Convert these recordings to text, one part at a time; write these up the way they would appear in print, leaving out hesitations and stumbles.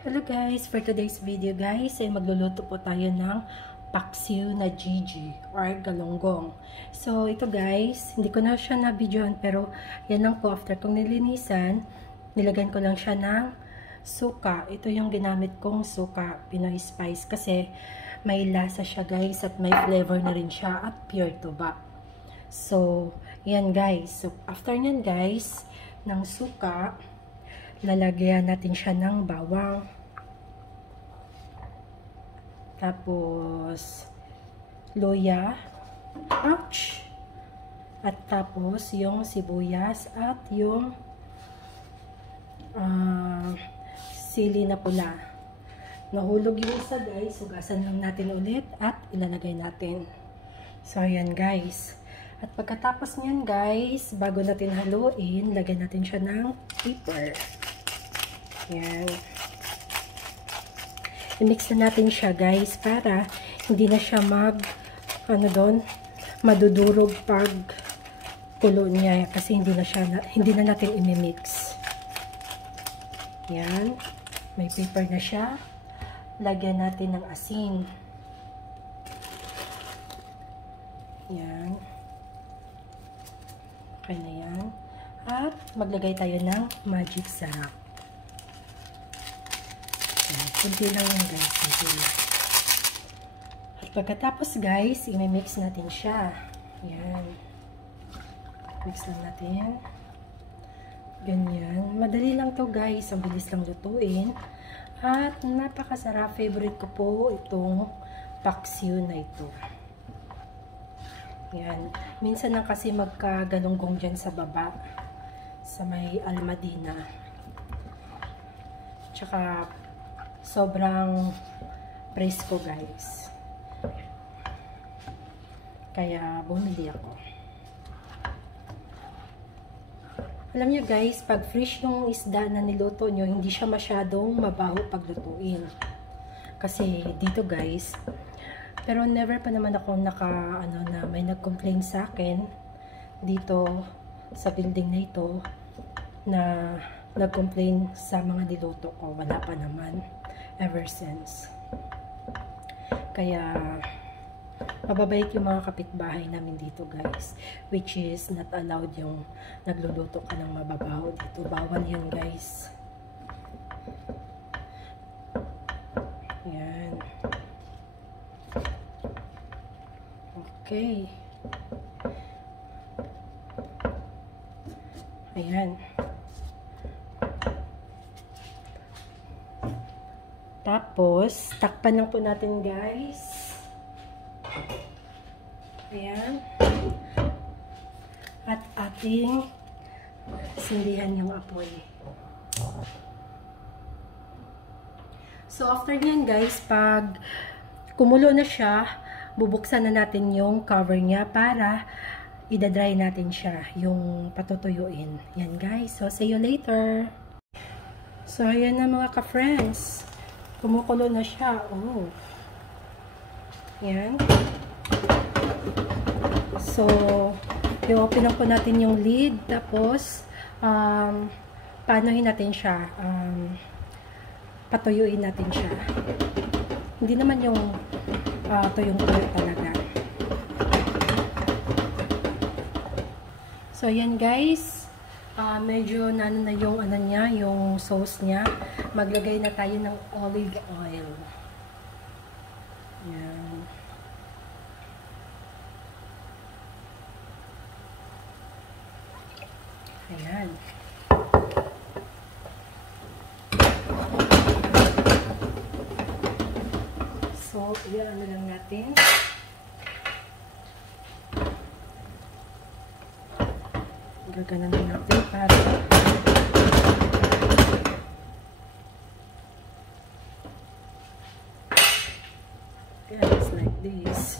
Hello guys, for today's video guys ay magluluto po tayo ng paksiw na Gigi or galunggong. So ito guys, hindi ko na siya na-videoan pero yan lang po, after kong nilinisan, nilagyan ko lang siya ng suka. Ito yung ginamit kong suka, Pinoy Spice, kasi may lasa siya guys at may flavor na rin siya at pure tuba. So yan guys, so after nyan guys ng suka, lalagyan natin siya ng bawang, tapos luya, ouch, at tapos yung sibuyas at yung sili na pula. Nahulog yung isa guys, hugasan lang natin ulit at ilalagay natin. So ayan guys, at pagkatapos niyan guys, bago natin haluin, lagyan natin siya ng pepper. Yan. I-mix na natin siya guys para hindi na siya madudurog pag kulo niya kasi hindi na natin i-mix. Yan. May pepper na siya. Lagyan natin ng asin. Yan. Okay na yan. At maglagay tayo ng magic sarap. Kunti lang yun guys. Kunti lang. At pagkatapos guys, i-mix natin siya. Yan. Mix lang natin. Ganyan. Madali lang to guys. Ang bilis lang lutuin. At napakasarap. Favorite ko po itong paksiw na ito. Yan. Minsan lang kasi magkagalunggong dyan sa baba. Sa may Almadina. Tsaka sobrang presko guys. Kaya bumili ako. Alam nyo guys, pag fresh yung isda na niluto nyo, hindi siya masyadong mabaho paglutuin. Kasi dito guys, pero never pa naman ako na may nag-complain sa akin dito sa building na ito na nag-complain sa mga niluto ko. Wala pa naman ever since. Kaya mababait yung mga kapitbahay namin dito guys, which is not allowed yung nagluluto ka ng mababaho dito. Bawal yan guys. Yan. Okay. Ayan. Tapos, takpan lang po natin guys. Ayan. At ating sindihan yung apoy. So, after nyan guys, pag kumulo na siya, bubuksan na natin yung cover niya para idadry natin siya, yung patutuyuin. Yan guys. So, see you later. So, ayan na mga ka-friends. Kumukulo na siya. Oh. Yan. So, i-open lang po natin yung lid. Tapos, paanohin natin siya. Patuyuin natin siya. Hindi naman yung tuyong-tuyo talaga. So, yan guys. Medyo na yung yung sauce niya. Maglagay na tayo ng olive oil. Yan. Ayan. So, yan lang natin. Gaganan na natin para guys, like this.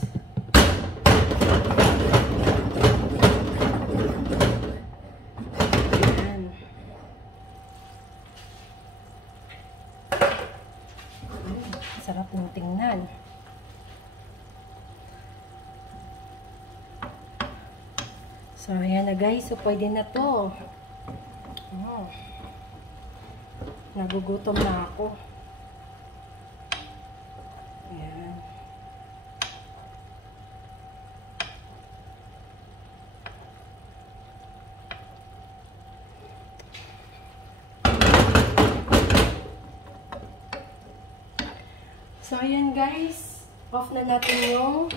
Ayan. Sarap ng tingnan. So, ayan na guys. So, pwede na to. Oh. Nagugutom na ako. So, ayan guys. Off na natin yung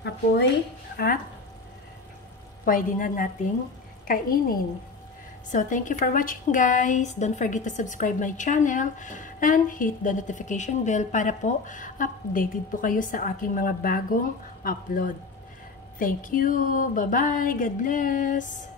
apoy at pwede na nating kainin. So, thank you for watching guys. Don't forget to subscribe my channel and hit the notification bell para po updated po kayo sa aking mga bagong upload. Thank you. Bye-bye. God bless.